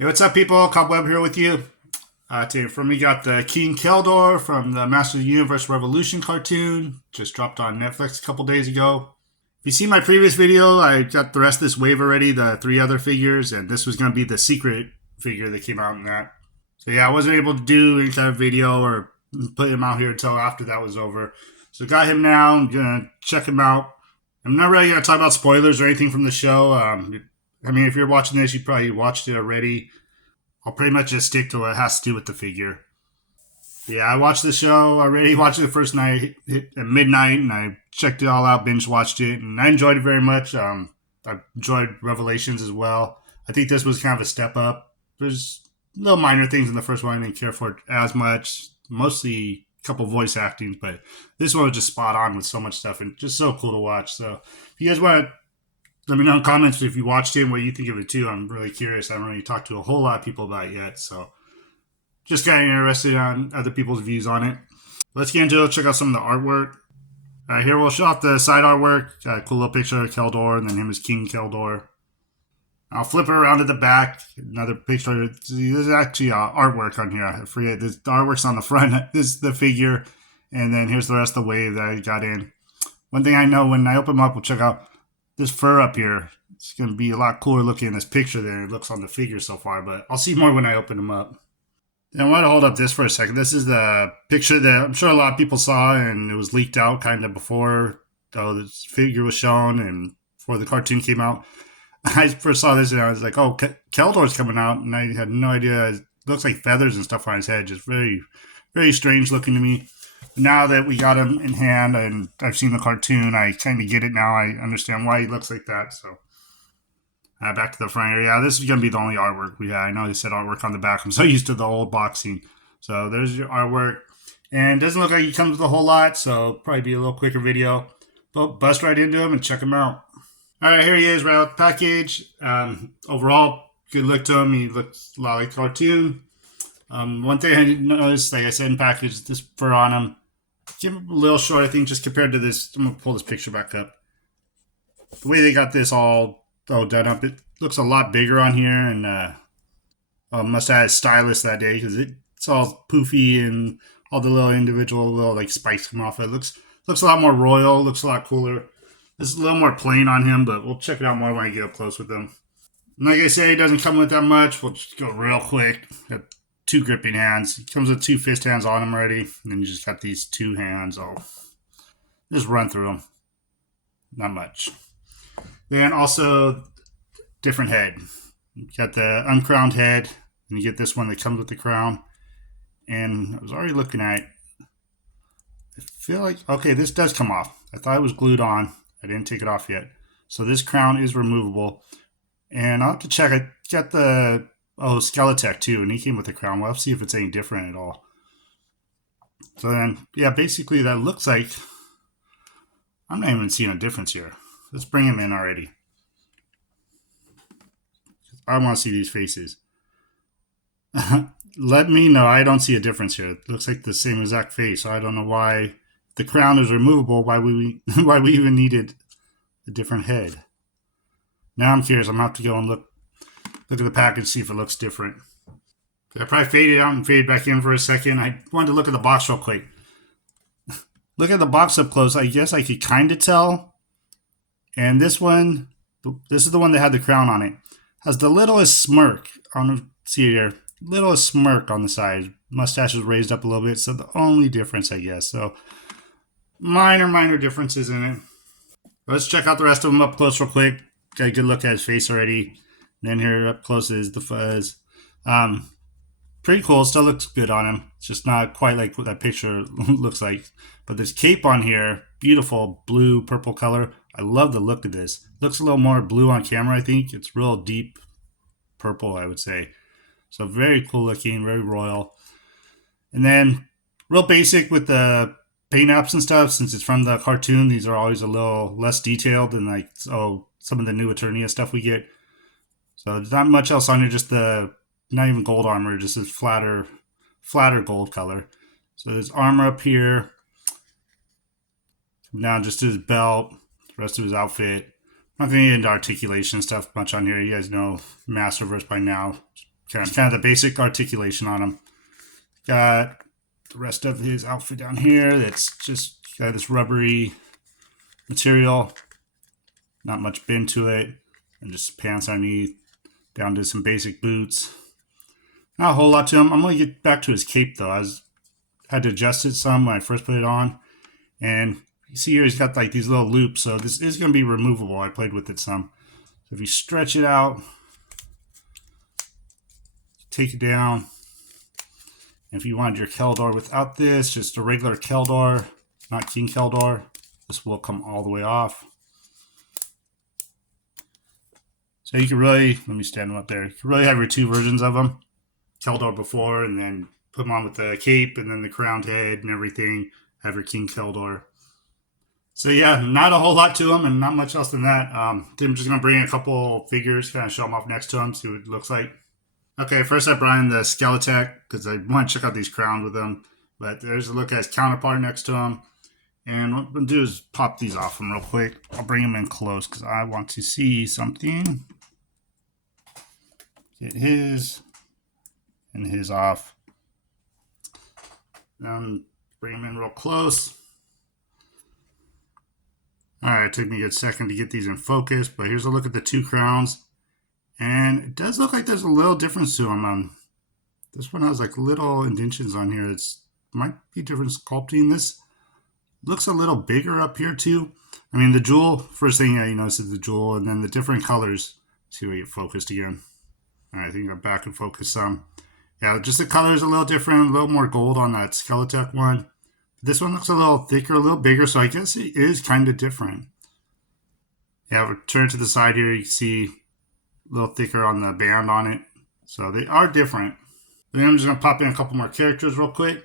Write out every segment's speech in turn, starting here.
Hey, what's up, people? Cobweb here with you. Today, from me, got the King Keldor from the Master of the Universe Revolution cartoon. Just dropped on Netflix a couple days ago. If you see my previous video, I got the rest of this wave already, the three other figures, and this was going to be the secret figure that came out in that. So yeah, I wasn't able to do any kind of video or put him out here until after that was over. So got him now. I'm going to check him out. I'm not really going to talk about spoilers or anything from the show. I mean, if you're watching this, you probably watched it already. I'll pretty much just stick to what has to do with the figure. Yeah, I watched the show already. Watched it the first night at midnight, and I checked it all out, binge watched it, and I enjoyed it very much. I enjoyed Revelations as well. I think this was kind of a step up. There's little minor things in the first one I didn't care for it as much. Mostly a couple voice actings, but this one was just spot on with so much stuff and just so cool to watch. So if you guys want to let me know in comments if you watched it and what you think of it too. I'm really curious. I haven't really talked to a whole lot of people about it yet, so just kind of interested on other people's views on it. Let's get into it. Check out some of the artwork. Here we'll show off the side artwork. Got a cool little picture of Keldor, and then him as King Keldor. I'll flip it around to the back. Another picture. See, there's actually artwork on here. I forget. The artwork's on the front. This is the figure, and then here's the rest of the wave that I got in. One thing I know when I open them up, we'll check out this fur up here. It's going to be a lot cooler looking in this picture than it looks on the figure so far, but I'll see more when I open them up. And I want to hold up this for a second. This is the picture that I'm sure a lot of people saw, and it was leaked out kind of before this figure was shown and before the cartoon came out. I first saw this and I was like, oh, Keldor's coming out, and I had no idea. It looks like feathers and stuff on his head. Just very, very strange looking to me. Now that we got him in hand and I've seen the cartoon, I kind of get it now. I understand why he looks like that. So back to the front area. Yeah, this is going to be the only artwork we have. I know they said artwork on the back. I'm so used to the old boxing. So there's your artwork. And it doesn't look like he comes with a whole lot, so probably be a little quicker video. But bust right into him and check him out. All right, here he is right out the package. Overall, good look to him. He looks a lot like the cartoon. One thing I noticed, like I said in package, this fur on him. Give him a little short, I think, just compared to this. I'm going to pull this picture back up. The way they got this all done up, it looks a lot bigger on here, and must have had a stylist that day because it's all poofy and all the little like spikes come off. It looks a lot more royal. Looks a lot cooler. This is a little more plain on him, but we'll check it out more when I get up close with him. And like I say, he doesn't come with that much. We'll just go real quick. Got two gripping hands. He comes with two fist hands on him already, and then you just got these two hands. I'll just run through them. Not much. Then also different head. You got the uncrowned head, and you get this one that comes with the crown. And I was already looking at it. I feel like, okay, this does come off. I thought it was glued on. I didn't take it off yet. So this crown is removable. And I'll have to check. I got the Skeletech too, and he came with the crown. We'll have to see if it's any different at all. So then, yeah, basically that looks like I'm not even seeing a difference here. Let's bring him in already. I want to see these faces. Let me know. I don't see a difference here. It looks like the same exact face. So I don't know why the crown is removable. Why we even needed a different head. Now I'm curious. I'm gonna have to go and look at the package, see if it looks different. I probably faded out and faded back in for a second. I wanted to look at the box real quick. Look at the box up close. I guess I could kind of tell. And this one, this is the one that had the crown on it, has the littlest smirk on. See here, littlest smirk on the side. Mustache is raised up a little bit, so the only difference, I guess. So minor differences in it. Let's check out the rest of them up close real quick. Got a good look at his face already. Then here up close is the fuzz. Pretty cool. Still looks good on him. It's just not quite like what that picture looks like. But this cape on here, beautiful blue, purple color. I love the look of this. Looks a little more blue on camera, I think. It's real deep purple, I would say. So very cool looking, very royal. And then real basic with the paint apps and stuff. Since it's from the cartoon, these are always a little less detailed than like some of the new Eternia stuff we get. So there's not much else on here, just the not even gold armor, just this flatter gold color. So there's armor up here. Down just his belt, the rest of his outfit. I'm not going to get into articulation stuff much on here. You guys know Masterverse by now. kind of the basic articulation on him. Got the rest of his outfit down here. That's just got this rubbery material. Not much bend to it. And just pants underneath. Down to some basic boots. Not a whole lot to him. I'm going to get back to his cape though. I had to adjust it some when I first put it on. And you see here he's got like these little loops. So this is going to be removable. I played with it some. So if you stretch it out, take it down. If you wanted your Keldor without this, just a regular Keldor, not King Keldor, this will come all the way off. So you can really, let me stand them up there. You can really have your two versions of them. Keldor before, and then put them on with the cape, and then the crowned head and everything. Have your King Keldor. So yeah, not a whole lot to them, and not much else than that. I'm just going to bring a couple figures, kind of show them off next to him, see what it looks like. Okay, first I brought in the Skeletech because I want to check out these crowns with them. But there's a look at his counterpart next to him. And what I'm going to do is pop these off him real quick. I'll bring them in close because I want to see something. Get his and his off. Bring them in real close. Alright, it took me a good second to get these in focus. But here's a look at the two crowns. And it does look like there's a little difference to them. This one has like little indentions on here. It's might be different sculpting. This looks a little bigger up here too. I mean, the jewel, first thing you notice is the jewel, and then the different colors. See if we get focused again. All right, I think I'm back in focus some. Yeah, just the colors a little different, a little more gold on that Skeletech one. This one looks a little thicker, a little bigger, so I guess it is kind of different. Yeah, we'll turn to the side here. You can see a little thicker on the band on it. So they are different. Then I'm just going to pop in a couple more characters real quick.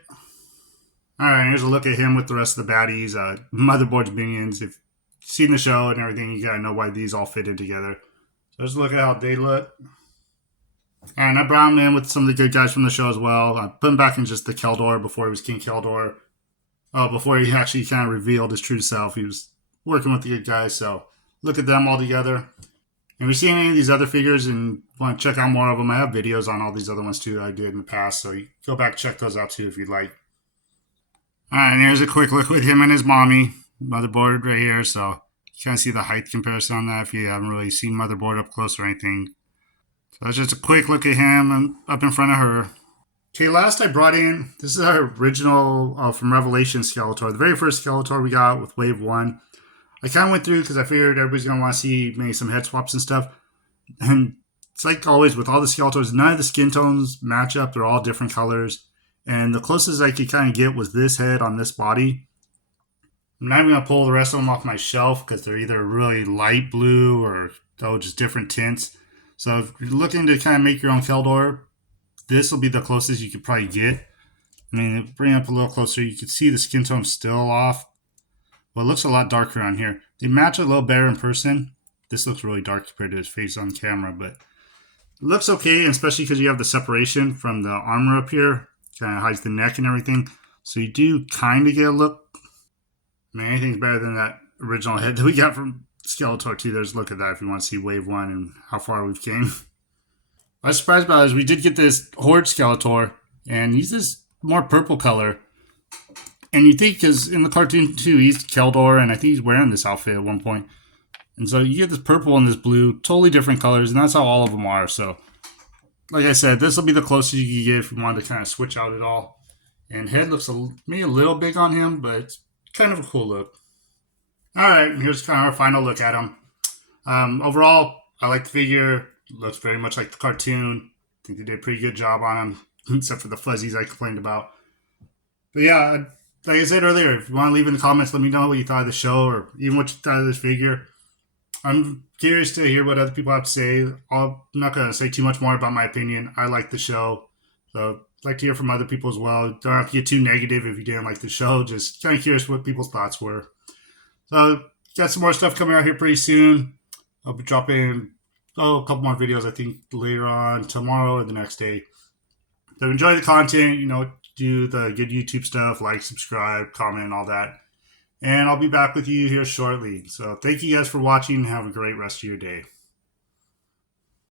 Alright, here's a look at him with the rest of the baddies. Motherboard's minions. If you've seen the show and everything, you gotta know why these all fit in together. So let's look at how they look. And I brought him in with some of the good guys from the show as well. I put him back in just the Keldor before he was King Keldor. Before he actually kind of revealed his true self. He was working with the good guys. So look at them all together. And if you're seeing any of these other figures and want to check out more of them, I have videos on all these other ones too that I did in the past. So you go back and check those out too if you'd like. Alright, and here's a quick look with him and his mommy. Motherboard right here. So you kind of see the height comparison on that if you haven't really seen Motherboard up close or anything. So that's just a quick look at him and up in front of her. Okay, last I brought in, this is our original from Revolutions Skeletor. The very first Skeletor we got with Wave 1. I kind of went through because I figured everybody's going to want to see maybe some head swaps and stuff. And it's like always with all the Skeletors, none of the skin tones match up. They're all different colors. And the closest I could kind of get was this head on this body. I'm not even going to pull the rest of them off my shelf because they're either really light blue or just different tints. So if you're looking to kind of make your own Keldor, this will be the closest you could probably get. I mean, bring it up a little closer. You can see the skin tone still off. Well, it looks a lot darker on here. They match a little better in person. This looks really dark compared to his face on camera, but it looks okay, and especially because you have the separation from the armor up here. Kind of hides the neck and everything. So you do kind of get a look. I mean, anything's better than that original head that we got from Skeletor 2. There's a look at that if you want to see Wave 1 and how far we've came. What I was surprised about is we did get this Horde Skeletor, and he's this more purple color. And you think, because in the cartoon too, he's Keldor, and I think he's wearing this outfit at one point. And so you get this purple and this blue, totally different colors, and that's how all of them are. So, like I said, this will be the closest you can get if you wanted to kind of switch out at all. And head looks maybe a little big on him, but it's kind of a cool look. Alright, here's kind of our final look at him. Overall, I like the figure. Looks very much like the cartoon. I think they did a pretty good job on him, except for the fuzzies I complained about. But yeah, like I said earlier, if you want to leave in the comments, let me know what you thought of the show or even what you thought of this figure. I'm curious to hear what other people have to say. I'm not going to say too much more about my opinion. I like the show. So I'd like to hear from other people as well. Don't have to get too negative if you didn't like the show. Just kind of curious what people's thoughts were. So got some more stuff coming out here pretty soon. I'll be dropping a couple more videos, I think, later on, tomorrow or the next day. So enjoy the content, do the good YouTube stuff, like, subscribe, comment, all that. And I'll be back with you here shortly. So thank you guys for watching. Have a great rest of your day.